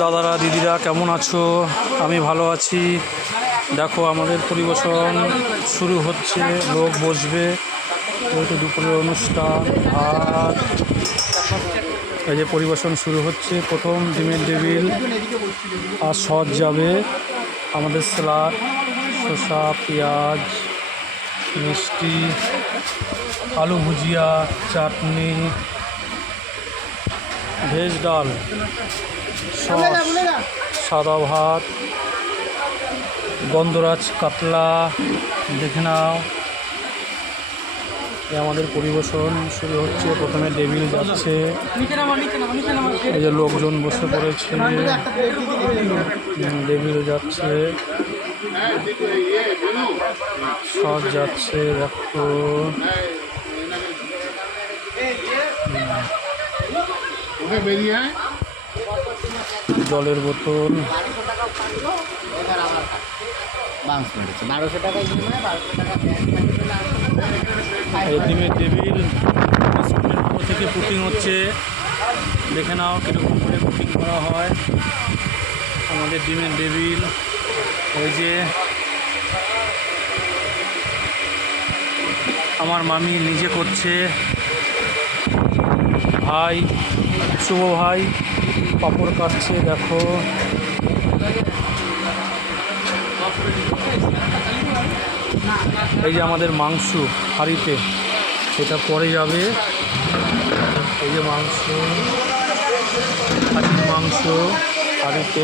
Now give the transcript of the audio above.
দাদারা দিদিরা কেমন আছো? আমি ভালো আছি। দেখো আমাদের পরিবেশন শুরু হচ্ছে, লোক বসবে, যেহেতু দুপুরের অনুষ্ঠান। আর এই যে পরিবেশন শুরু হচ্ছে, প্রথম ডিমের টেবিল আর সস যাবে, আমাদের স্যালাড, শসা, পেঁয়াজ, মিষ্টি, আলু ভুজিয়া, চাটনি, ভেজ ডাল, সস, সাদা ভাত, গন্ধরাজ কাতলা। দেখে নাও, আমাদের পরিবেশন শুরু হচ্ছে। প্রথমে টেবিল যাচ্ছে, এই যে লোকজন বসে পড়েছে, টেবিল যাচ্ছে, সস যাচ্ছে। দেখো জলের বোতল, 1200 টাকা ডিমের টেবিল স্কুলের পক্ষ থেকে কুকিং হচ্ছে। দেখে নাও কীরকম করে কুকিং করা হয়। আমাদের ডিমের টেবিল, ওই যে আমার মামি নিজে করছে, ভাই শুভ ভাই পাঁপড় কাটছে। দেখো এই যে আমাদের মাংস হাঁড়িতে, সেটা পরে যাবে। এই যে মাংস, খাসির মাংস হাঁড়িতে।